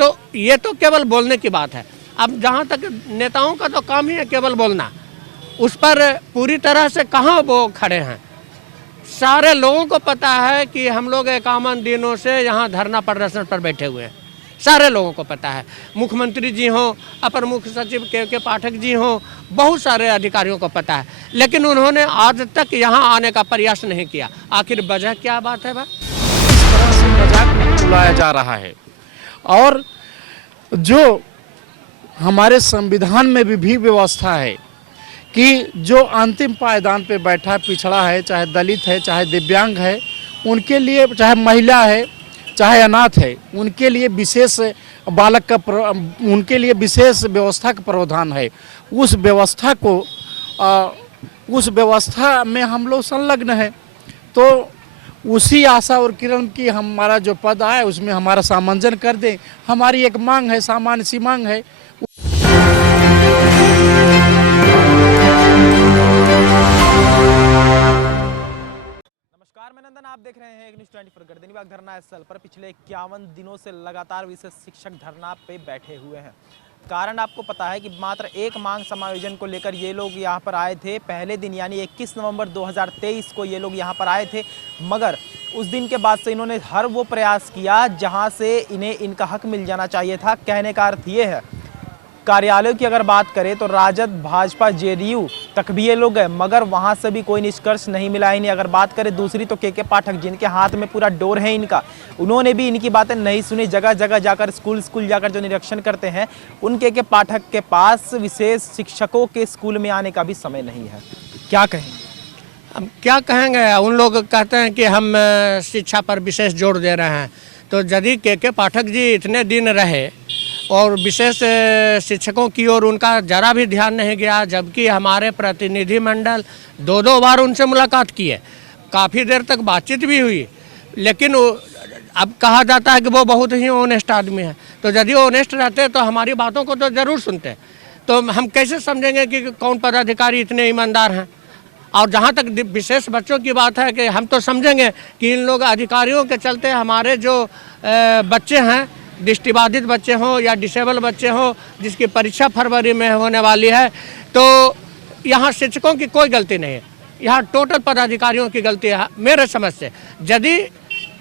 तो ये तो केवल बोलने की बात है। अब जहाँ तक नेताओं का तो काम ही है केवल बोलना, उस पर पूरी तरह से कहाँ वो खड़े हैं। सारे लोगों को पता है कि हम लोग 51 दिनों से यहाँ धरना प्रदर्शन पर बैठे हुए हैं, सारे लोगों को पता है। मुख्यमंत्री जी हों, अपर मुख्य सचिव के पाठक जी हों, बहुत सारे अधिकारियों को पता है, लेकिन उन्होंने आज तक यहाँ आने का प्रयास नहीं किया। आखिर वजह क्या बात है? इस तरह से मजाक उड़ाया जा रहा है। और जो हमारे संविधान में भी व्यवस्था है कि जो अंतिम पायदान पे बैठा पिछड़ा है, चाहे दलित है, चाहे दिव्यांग है, उनके लिए, चाहे महिला है, चाहे अनाथ है, उनके लिए विशेष उनके लिए विशेष व्यवस्था का प्रावधान है। उस व्यवस्था में हम लोग संलग्न हैं। तो उसी आशा और किरण की हमारा जो पद आए उसमें हमारा सामंजन कर दें, हमारी एक मांग है, सामान्य सी मांग है। नमस्कार, मैं नंदन, आप देख रहे हैं एक न्यूज़ 24 गर्दनीबाग धरना स्थल पर पिछले 51 दिनों से लगातार विशेष शिक्षक धरना पे बैठे हुए हैं। कारण आपको पता है कि मात्र एक मांग समायोजन को लेकर ये लोग यहाँ पर आए थे। पहले दिन यानी 21 नवंबर 2023 को ये लोग यहाँ पर आए थे, मगर उस दिन के बाद से इन्होंने हर वो प्रयास किया जहाँ से इन्हें इनका हक मिल जाना चाहिए था। कहने का अर्थ ये है, कार्यालयों की अगर बात करें तो राजद, भाजपा, जेडीयू तक भी ये लोग गए, मगर वहां से भी कोई निष्कर्ष नहीं मिला इन्हें। अगर बात करें दूसरी तो के पाठक, जिनके हाथ में पूरा डोर है इनका, उन्होंने भी इनकी बातें नहीं सुनी। जगह जगह जाकर स्कूल जाकर जो निरीक्षण करते हैं, उन के पाठक के पास विशेष शिक्षकों के स्कूल में आने का भी समय नहीं है। क्या कहें? अब क्या कहेंगे? उन लोग कहते हैं कि हम शिक्षा पर विशेष जोर दे रहे हैं, तो यदि के पाठक जी इतने दिन रहे और विशेष शिक्षकों की ओर उनका जरा भी ध्यान नहीं गया, जबकि हमारे प्रतिनिधिमंडल 2 बार उनसे मुलाकात की है, काफ़ी देर तक बातचीत भी हुई, लेकिन अब कहा जाता है कि वो बहुत ही ऑनेस्ट आदमी है। तो यदि ऑनेस्ट रहते तो हमारी बातों को तो ज़रूर सुनते। तो हम कैसे समझेंगे कि कौन पदाधिकारी इतने ईमानदार हैं? और जहाँ तक विशेष बच्चों की बात है कि हम तो समझेंगे कि इन लोग अधिकारियों के चलते हमारे जो बच्चे हैं, दृष्टिबाधित बच्चे हों या डिसेबल बच्चे हों, जिसकी परीक्षा फरवरी में होने वाली है, तो यहाँ शिक्षकों की कोई गलती नहीं है, यहाँ टोटल पदाधिकारियों की गलती है मेरे समझ से। यदि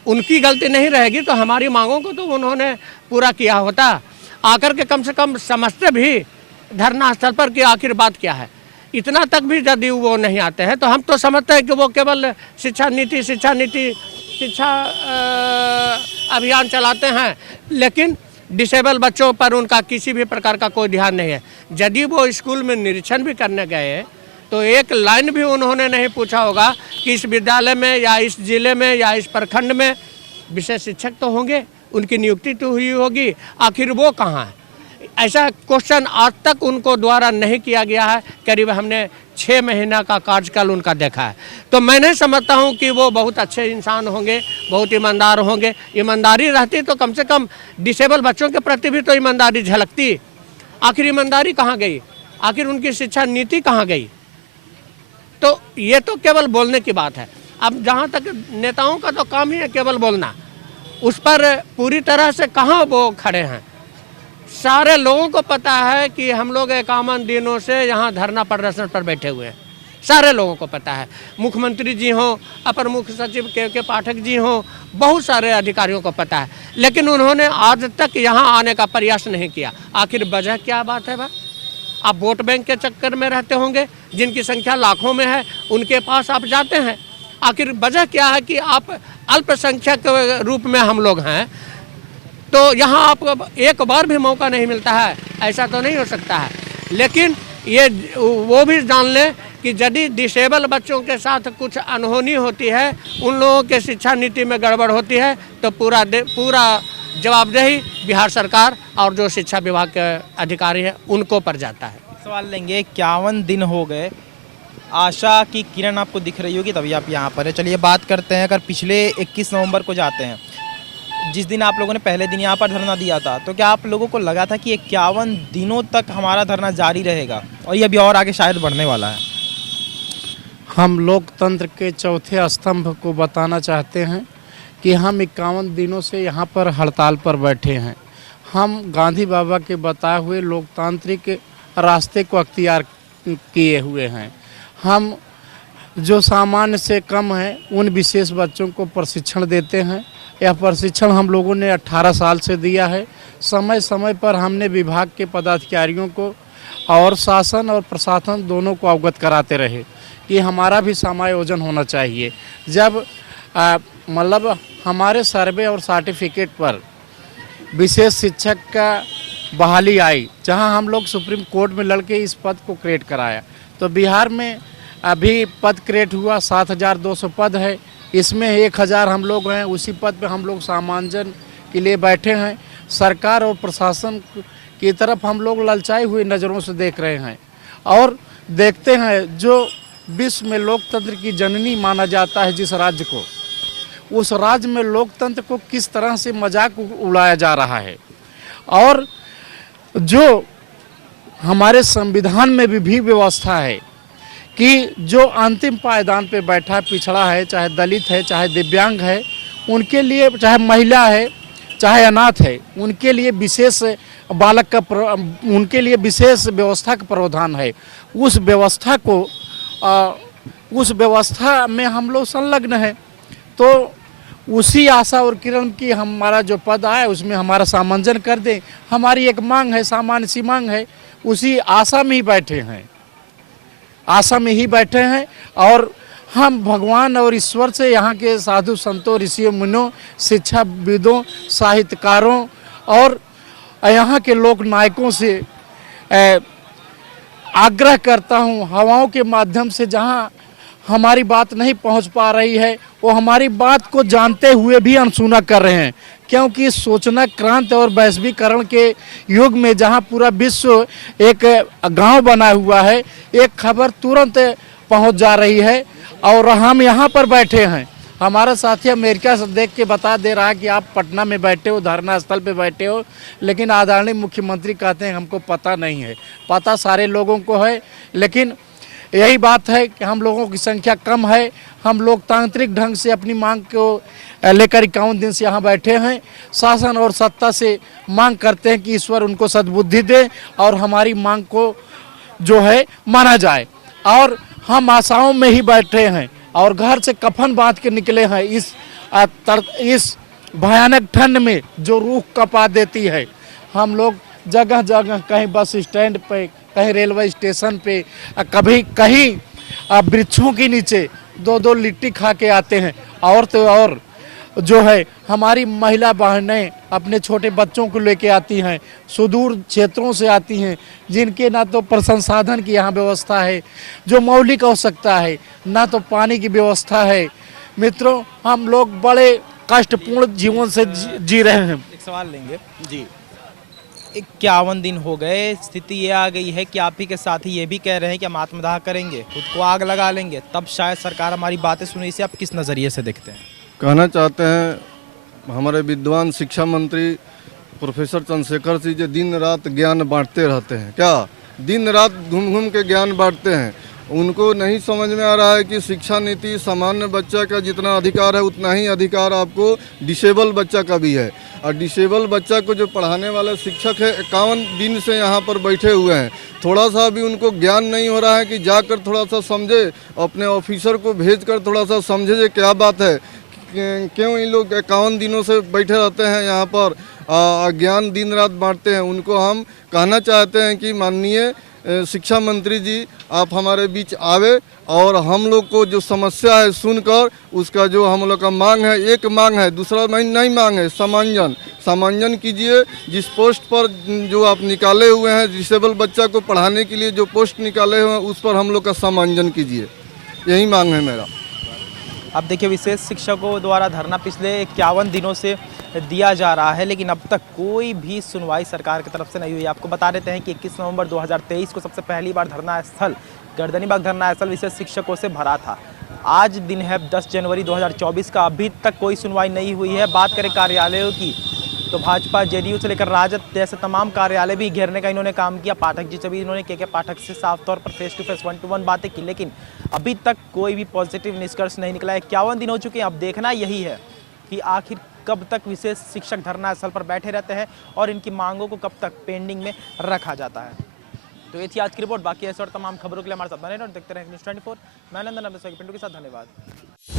उनकी गलती नहीं रहेगी तो हमारी मांगों को तो उन्होंने पूरा किया होता। आकर के कम से कम समझते भी धरना स्थल पर कि आखिर बात क्या है। इतना तक भी यदि वो नहीं आते हैं तो हम तो समझते हैं कि वो केवल शिक्षा अभियान चलाते हैं, लेकिन डिसेबल बच्चों पर उनका किसी भी प्रकार का कोई ध्यान नहीं है। यदि वो स्कूल में निरीक्षण भी करने गए तो एक लाइन भी उन्होंने नहीं पूछा होगा कि इस विद्यालय में या इस जिले में या इस प्रखंड में विशेष शिक्षक तो होंगे, उनकी नियुक्ति तो हुई होगी, आखिर वो कहाँ है? ऐसा क्वेश्चन आज तक उनको द्वारा नहीं किया गया है। करीब हमने 6 महीना का कार्यकाल उनका देखा है। तो मैं नहीं समझता हूँ कि वो बहुत अच्छे इंसान होंगे, बहुत ईमानदार होंगे। ईमानदारी रहती तो कम से कम डिसेबल बच्चों के प्रति भी तो ईमानदारी झलकती। आखिर ईमानदारी कहाँ गई? आखिर उनकी शिक्षा नीति कहाँ गई? तो ये तो केवल बोलने की बात है। अब जहाँ तक नेताओं का तो काम ही है केवल बोलना, उस पर पूरी तरह से कहाँ वो खड़े हैं। सारे लोगों को पता है कि हम लोग 51 दिनों से यहाँ धरना प्रदर्शन पर बैठे हुए हैं, सारे लोगों को पता है। मुख्यमंत्री जी हों, अपर मुख्य सचिव के पाठक जी हों, बहुत सारे अधिकारियों को पता है, लेकिन उन्होंने आज तक यहाँ आने का प्रयास नहीं किया। आखिर वजह क्या बात है? आप वोट बैंक के चक्कर में रहते होंगे, जिनकी संख्या लाखों में है, उनके पास आप जाते हैं। आखिर वजह क्या है कि आप अल्पसंख्यक रूप में हम लोग हैं, तो यहाँ आपको एक बार भी मौका नहीं मिलता है? ऐसा तो नहीं हो सकता है। लेकिन ये वो भी जान लें कि यदि डिसेबल बच्चों के साथ कुछ अनहोनी होती है, उन लोगों के शिक्षा नीति में गड़बड़ होती है, तो पूरा जवाबदेही बिहार सरकार और जो शिक्षा विभाग के अधिकारी हैं उनको पर जाता है। सवाल लेंगे, 51 दिन हो गए, आशा की किरण आपको दिख रही होगी तभी आप यहाँ पर है। चलिए बात करते हैं, अगर पिछले 21 नवंबर को जाते हैं, जिस दिन आप लोगों ने पहले दिन यहाँ पर धरना दिया था, तो क्या आप लोगों को लगा था कि 51 दिनों तक हमारा धरना जारी रहेगा और ये अभी और आगे शायद बढ़ने वाला है? हम लोकतंत्र के चौथे स्तंभ को बताना चाहते हैं कि हम 51 दिनों से यहाँ पर हड़ताल पर बैठे हैं। हम गांधी बाबा के बताए हुए लोकतांत्रिक रास्ते को अख्तियार किए हुए हैं। हम जो सामान्य से कम हैं उन विशेष बच्चों को प्रशिक्षण देते हैं। यह प्रशिक्षण हम लोगों ने 18 साल से दिया है। समय समय पर हमने विभाग के पदाधिकारियों को और शासन और प्रशासन दोनों को अवगत कराते रहे कि हमारा भी समायोजन होना चाहिए। जब मतलब हमारे सर्वे और सर्टिफिकेट पर विशेष शिक्षक का बहाली आई, जहां हम लोग सुप्रीम कोर्ट में लड़के इस पद को क्रिएट कराया, तो बिहार में अभी पद क्रिएट हुआ 7,200 पद है। इसमें 1,000 हम लोग हैं, उसी पद पे हम लोग सामांजन के लिए बैठे हैं। सरकार और प्रशासन की तरफ हम लोग ललचाई हुई नज़रों से देख रहे हैं और देखते हैं जो विश्व में लोकतंत्र की जननी माना जाता है जिस राज्य को, उस राज्य में लोकतंत्र को किस तरह से मजाक उड़ाया जा रहा है। और जो हमारे संविधान में भी व्यवस्था है कि जो अंतिम पायदान पे बैठा पिछड़ा है, चाहे दलित है, चाहे दिव्यांग है, उनके लिए, चाहे महिला है, चाहे अनाथ है, उनके लिए विशेष बालक का उनके लिए विशेष व्यवस्था का प्रावधान है। उस व्यवस्था में हम लोग संलग्न हैं। तो उसी आशा और किरण की हमारा जो पद आए उसमें हमारा सामंजन कर दें, हमारी एक मांग है, सामान्य सी मांग है। उसी आशा में ही बैठे हैं और हम भगवान और ईश्वर से, यहाँ के साधु संतों, ऋषियों, मुनियों, शिक्षाविदों, साहित्यकारों और यहाँ के लोक नायकों से आग्रह करता हूँ, हवाओं के माध्यम से जहाँ हमारी बात नहीं पहुँच पा रही है वो हमारी बात को जानते हुए भी अनसुना कर रहे हैं। क्योंकि सूचना क्रांति और वैश्वीकरण के युग में जहाँ पूरा विश्व एक गांव बना हुआ है, एक खबर तुरंत पहुंच जा रही है और हम यहाँ पर बैठे हैं। हमारा साथी अमेरिका से देख के बता दे रहा है कि आप पटना में बैठे हो, धरना स्थल पे बैठे हो, लेकिन आदरणीय मुख्यमंत्री कहते हैं हमको पता नहीं है। पता सारे लोगों को है, लेकिन यही बात है कि हम लोगों की संख्या कम है। हम लोकतांत्रिक ढंग से अपनी मांग को लेकर 51 दिन से यहाँ बैठे हैं। शासन और सत्ता से मांग करते हैं कि ईश्वर उनको सद्बुद्धि दे और हमारी मांग को जो है माना जाए। और हम आशाओं में ही बैठे हैं और घर से कफन बांध के निकले हैं इस भयानक ठंड में जो रूह कपा देती है। हम लोग जगह जगह, कहीं बस स्टैंड पे, कहीं रेलवे स्टेशन पे, कभी कहीं वृक्षों के नीचे 2-2 लिट्टी खा के आते हैं। और तो और जो है हमारी महिला बहनें अपने छोटे बच्चों को लेके आती हैं, सुदूर क्षेत्रों से आती हैं, जिनके ना तो संसाधन की यहाँ व्यवस्था है, जो मौलिक आवश्यकता है, ना तो पानी की व्यवस्था है। मित्रों, हम लोग बड़े कष्टपूर्ण जीवन से जी रहे हैं। एक सवाल लेंगे जी। 51 दिन हो गए, स्थिति ये आ गई है कि आप ही के साथी ये भी कह रहे हैं कि हम आत्मदाह करेंगे, खुद को आग लगा लेंगे, तब शायद सरकार हमारी बातें सुने। इसे आप किस नज़रिए से देखते हैं? कहना चाहते हैं हमारे विद्वान शिक्षा मंत्री प्रोफेसर चंद्रशेखर सिंह जी दिन रात ज्ञान बांटते रहते हैं। क्या दिन रात घूम घूम के ज्ञान बांटते हैं? उनको नहीं समझ में आ रहा है कि शिक्षा नीति सामान्य बच्चा का जितना अधिकार है उतना ही अधिकार आपको डिसेबल बच्चा का भी है। और डिसेबल बच्चा को जो पढ़ाने वाले शिक्षक है 51 दिन से यहाँ पर बैठे हुए हैं। थोड़ा सा भी उनको ज्ञान नहीं हो रहा है कि जाकर थोड़ा सा समझे, अपने ऑफिसर को भेजकर थोड़ा सा समझे जे क्या बात है, क्यों इन लोग 51 दिनों से बैठे रहते हैं यहाँ पर, ज्ञान दिन रात बांटते हैं। उनको हम कहना चाहते हैं कि माननीय शिक्षा मंत्री जी आप हमारे बीच आवे और हम लोग को जो समस्या है सुनकर उसका जो हम लोग का मांग है, एक मांग है, दूसरा नहीं मांग है, सामान्यन कीजिए। जिस पोस्ट पर जो आप निकाले हुए हैं डिसेबल बच्चा को पढ़ाने के लिए जो पोस्ट निकाले हुए हैं उस पर हम लोग का सामान्यन कीजिए, यही मांग है मेरा। अब देखिए, विशेष शिक्षकों द्वारा धरना पिछले 51 दिनों से दिया जा रहा है, लेकिन अब तक कोई भी सुनवाई सरकार की तरफ से नहीं हुई। आपको बता देते हैं कि 21 नवंबर 2023 को सबसे पहली बार धरना स्थल गर्दनीबाग धरना स्थल विशेष शिक्षकों से भरा था। आज दिन है 10 जनवरी 2024 का, अभी तक कोई सुनवाई नहीं हुई है। बात करें कार्यालयों की तो भाजपा, जेडीयू से लेकर राजद जैसे तमाम कार्यालय भी घेरने का इन्होंने काम किया। पाठक जी से भी इन्होंने के पाठक से साफ तौर पर फेस टू फेस 1-to-1 बातें की, लेकिन अभी तक कोई भी पॉजिटिव निष्कर्ष नहीं निकला है। 51 दिन हो चुके हैं। अब देखना यही है कि आखिर कब तक विशेष शिक्षक धरना स्थल पर बैठे रहते हैं और इनकी मांगों को कब तक पेंडिंग में रखा जाता है। तो ये थी आज की रिपोर्ट। बाकी ऐसे और तमाम खबरों के लिए हमारे साथ बने रहो और देखते रहें न्यूज़ 24। मैं नंदन पिंटू के साथ, धन्यवाद।